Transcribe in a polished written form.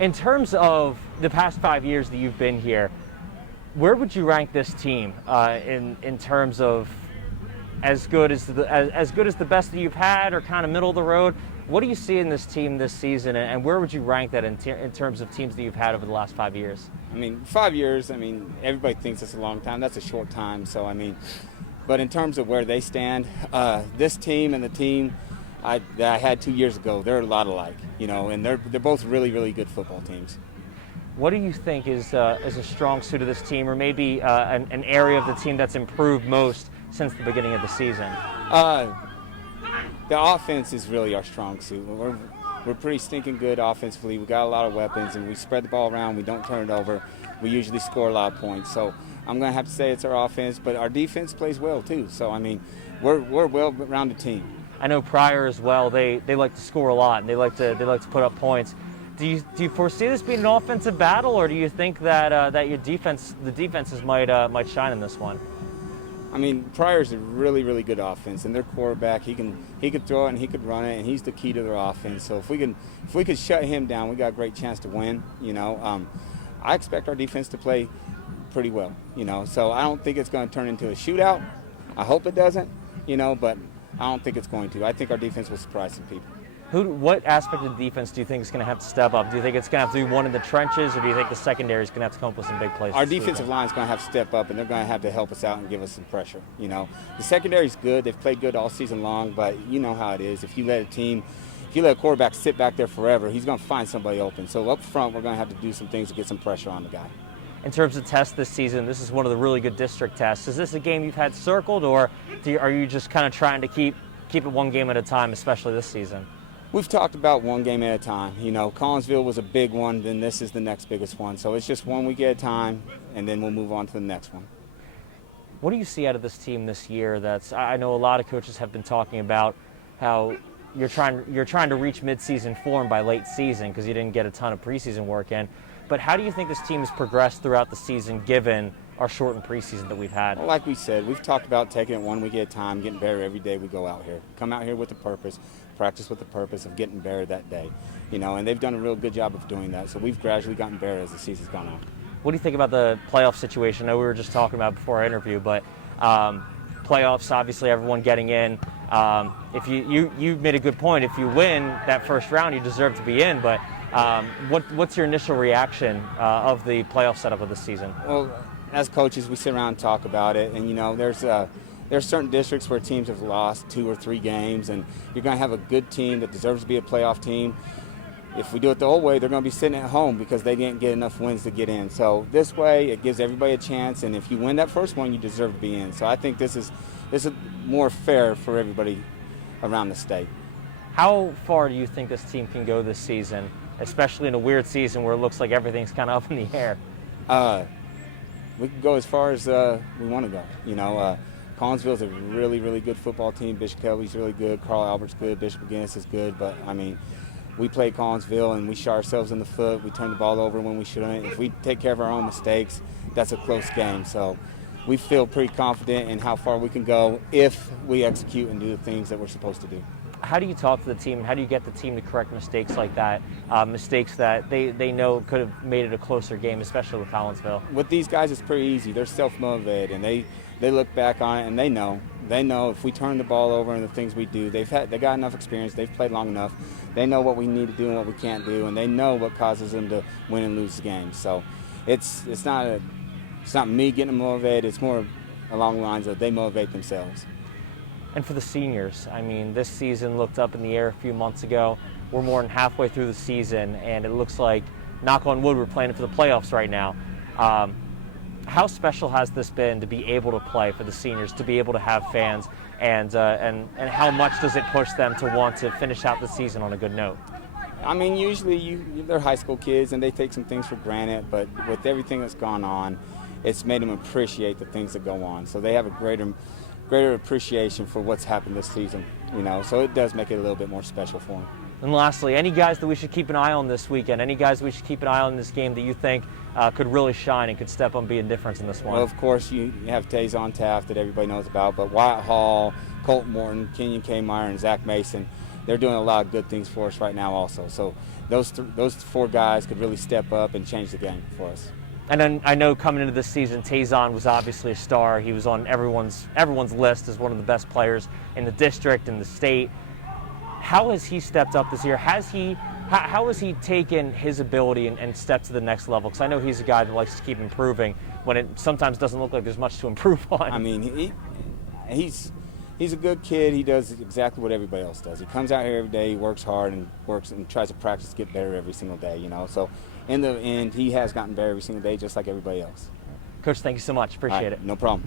In terms of the past 5 years that you've been here, where would you rank this team in terms of as good as the best that you've had, or kind of middle of the road? What do you see in this team this season, and where would you rank that in terms of teams that you've had over the last 5 years? I mean, 5 years, I mean, everybody thinks it's a long time. That's a short time. So, I mean, but in terms of where they stand, this team and the team that I had 2 years ago, they're a lot alike, you know, and they're both really, really good football teams. What do you think is a strong suit of this team, or maybe an area of the team that's improved most since the beginning of the season? The offense is really our strong suit. We're pretty stinking good offensively. We got a lot of weapons, and we spread the ball around. We don't turn it over. We usually score a lot of points. So I'm going to have to say it's our offense, but our defense plays well too. So I mean, we're a well-rounded team. I know Pryor as well. They like to score a lot, and they like to put up points. Do you foresee this being an offensive battle, or do you think that the defenses might shine in this one? I mean, Pryor's a really, really good offense, and their quarterback, he could throw it and he could run it, and he's the key to their offense. So if we could shut him down, we got a great chance to win. You know, I expect our defense to play pretty well. You know, so I don't think it's going to turn into a shootout. I hope it doesn't. You know, but I don't think it's going to. I think our defense will surprise some people. What aspect of the defense do you think is going to have to step up? Do you think it's going to have to be one in the trenches, or do you think the secondary is going to have to come up with some big plays? Our defensive line is going to have to step up, and they're going to have to help us out and give us some pressure. You know, the secondary is good. They've played good all season long, but you know how it is. If you let a quarterback sit back there forever, he's going to find somebody open. So up front, we're going to have to do some things to get some pressure on the guy. In terms of tests this season, this is one of the really good district tests. Is this a game you've had circled, or are you just kind of trying to keep it one game at a time, especially this season? We've talked about one game at a time. You know, Collinsville was a big one, then this is the next biggest one. So it's just 1 week at a time, and then we'll move on to the next one. What do you see out of this team this year? I know a lot of coaches have been talking about how you're trying to reach midseason form by late season because you didn't get a ton of preseason work in. But how do you think this team has progressed throughout the season, given our shortened preseason that we've had? Well, like we said, we've talked about taking it 1 week at a time, getting better every day we go out here. Come out here with a purpose, practice with the purpose of getting better that day. You know, and they've done a real good job of doing that. So we've gradually gotten better as the season's gone on. What do you think about the playoff situation? I know we were just talking about it before our interview, but playoffs, obviously everyone getting in. If you made a good point. If you win that first round, you deserve to be in. But what's your initial reaction of the playoff setup of this season? Well, as coaches, we sit around and talk about it, and you know, there's certain districts where teams have lost 2 or 3 games, and you're going to have a good team that deserves to be a playoff team. If we do it the old way, they're going to be sitting at home because they didn't get enough wins to get in. So this way, it gives everybody a chance, and if you win that first one, you deserve to be in. So I think this is more fair for everybody around the state. How far do you think this team can go this season, especially in a weird season where it looks like everything's kind of up in the air? We can go as far as we want to go. You know, Collinsville's a really, really good football team. Bishop Kelly's really good. Carl Albert's good. Bishop McGinnis is good. But, I mean, we play Collinsville and we shot ourselves in the foot. We turn the ball over when we shouldn't. If we take care of our own mistakes, that's a close game. So we feel pretty confident in how far we can go if we execute and do the things that we're supposed to do. How do you talk to the team, and how do you get the team to correct mistakes like that, mistakes that they know could have made it a closer game, especially with Collinsville? With these guys, it's pretty easy. They're self-motivated, and they look back on it, and they know if we turn the ball over and the things we do, they got enough experience, they've played long enough, they know what we need to do and what we can't do, and they know what causes them to win and lose games. So it's not me getting them motivated, it's more along the lines of they motivate themselves. And for the seniors, I mean, this season looked up in the air a few months ago. We're more than halfway through the season, and it looks like, knock on wood, we're playing for the playoffs right now. How special has this been to be able to play for the seniors, to be able to have fans, and how much does it push them to want to finish out the season on a good note? I mean, usually they're high school kids, and they take some things for granted, but with everything that's gone on, it's made them appreciate the things that go on. So they have a greater appreciation for what's happened this season, you know, so it does make it a little bit more special for them. And lastly, any guys that we should keep an eye on this weekend, any guys we should keep an eye on in this game that you think could really shine and could step up and be a difference in this one? Well, of course, you have Tazon Taft that everybody knows about, but Wyatt Hall, Colt Morton, Kenyon K. Meyer, and Zach Mason, they're doing a lot of good things for us right now also. So those 4 guys could really step up and change the game for us. And then I know coming into this season, Tazon was obviously a star. He was on everyone's list as one of the best players in the district and the state. How has he stepped up this year? How has he taken his ability and stepped to the next level? Because I know he's a guy that likes to keep improving when it sometimes doesn't look like there's much to improve on. I mean, he's a good kid. He does exactly what everybody else does. He comes out here every day, he works hard and tries to practice to get better every single day, you know. So in the end, he has gotten better every single day just like everybody else. Coach, thank you so much. Appreciate it. No problem.